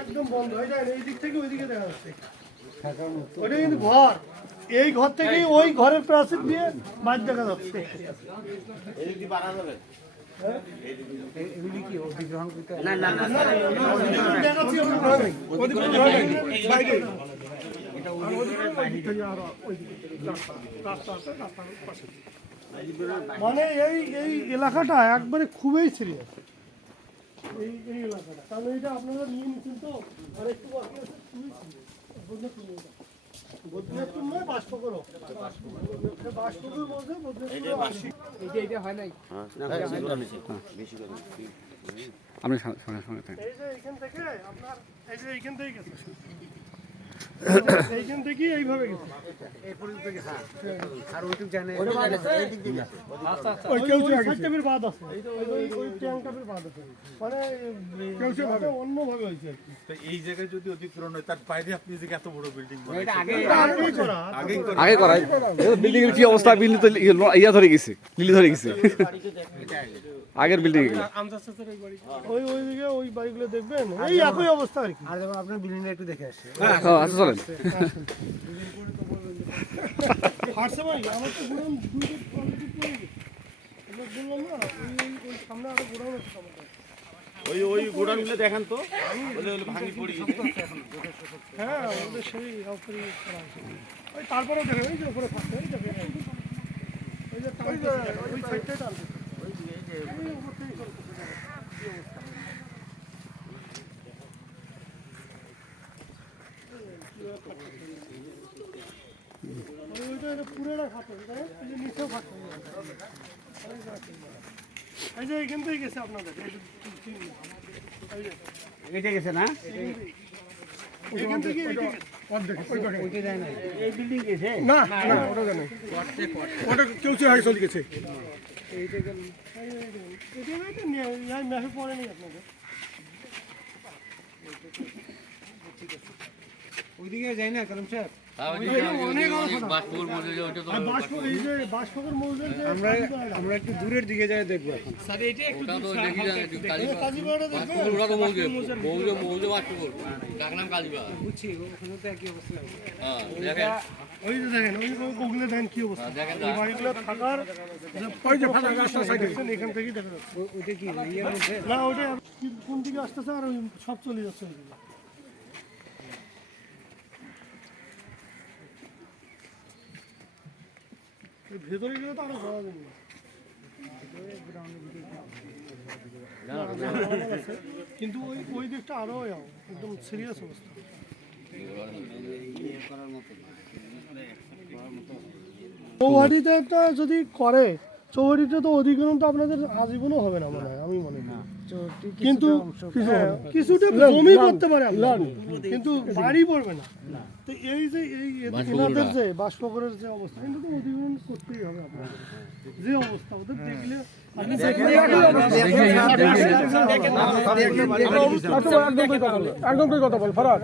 একদম বন্ধ হয়ে যায়, এই দিক থেকে ওই দিকে দেখা যাচ্ছে। ওটা কিন্তু ঘর, এই ঘর থেকে ওই ঘরের প্রাচীর দিয়ে বাইরে দেখা যাচ্ছে। মানে এই এলাকাটা একবারে খুবই সিরিয়াস, এই এলাকাটা, কারণ এইটা আপনারা নিয়ে নিচ্ছেন তো, আর একটু বাকি আছে, খুবই সিরিয়াস। বদ্রীনাথপুর নয়, বাসপুকুর বলছে, আপনি সঙ্গে সঙ্গে থাকেন। এই যে এইখান থেকে আপনার, এই যে এইখান থেকে গেছে, এইখান থেকে এইভাবে গেছে, আর ওইটুক জানে ওই সাইডটাপের বাদ আছে, ওই ট্যাঙ্কটাপের বাদ আছে, মানে অন্যভাবে হয়েছে আর কি। তো এই জায়গায় যদি অধিগ্রহণ হয়, তার বাইরে আপনি যে এত বড় বিল্ডিং আগে করাই বিল্ডিং এর কি অবস্থা, বিল্ডিং তো ইয়া ধরে গেছে, লিলি ধরে গেছে আগের বিল্ডিং এগুলো। ওই দিকে ওই বাড়িগুলো দেখবেন এই একই অবস্থা আর কি। আর যেমন আপনার বিল্ডিংটা একটু দেখে আসছে। হ্যাঁ আচ্ছা চলেন। হাঁটছে ভাই, আমার তো গোডাউন দুটো কোয়ালিটি পড়ে গেছে, আমরা বললাম না, ওই সামনে আরো গোডাউন আছে আমাদের। ওই গোডাউনগুলো দেখেন তো, ভাঙি পড়ে গেছে। হ্যাঁ, ওদের সেই অপরি করা আছে। ওই তারপরেও দেখেন, ওই যে উপরে থাকছে, ওই দেখেন, ওই যে ওই সাইডটাই টানছে, ওই উপর থেকে চলছে, কি অবস্থা। ওইটা পুরোটা খাতো, এই যে নিচেও খাতো, এই যে এইখান থেকে গেছে আপনাদের, এটা গেছে না? এইখান থেকে ওইটা যায় না। এই বিল্ডিং গেছে? না না, ওটা জানে, ওটা কেউ চেয়ে চলে গেছে। মেসে পড়ে নেই আপনাদের, ওইদিকে যায় না কারণ স্যার আমরা একটু দূরের দিকে যাই দেখবো এখন। বুঝছি ওখানে তো একই অবস্থা। ওই যে দেখেন, ওগুলো দেখেন কি অবস্থা, এই বাড়িগুলো থাকার ওই যে ফাঁকা রাস্তা সাইডে এখান থেকেই দেখা যাচ্ছে। ওইটা কি ইয়ের মধ্যে? না, ওটা কোন দিকে আসতেছে আর ওই সব চলে যাচ্ছে ওইদিকে। ভেতরে গেলে তো আরো যাওয়া যাবে না, কিন্তু ওই দিকটা আরো একদম সিরিয়াস অবস্থা। চৌহাটিটা যদি করে, চৌহাটিটা তো অধিগ্রহণ তো আপনাদের আজীবনও হবে না মনে হয়, আমি মনে করি। কিন্তু কিছুটা জমি করতে পারে আপনার, কিন্তু বাড়ি পড়বে না। তো এই যে এনাদের যে বাষ্পকরের যে অবস্থা, কিন্তু তো অধিগ্রহণ করতেই হবে আপনাদের, যে অবস্থা ওদের দেখলে একদম কথা বল ফরাদ।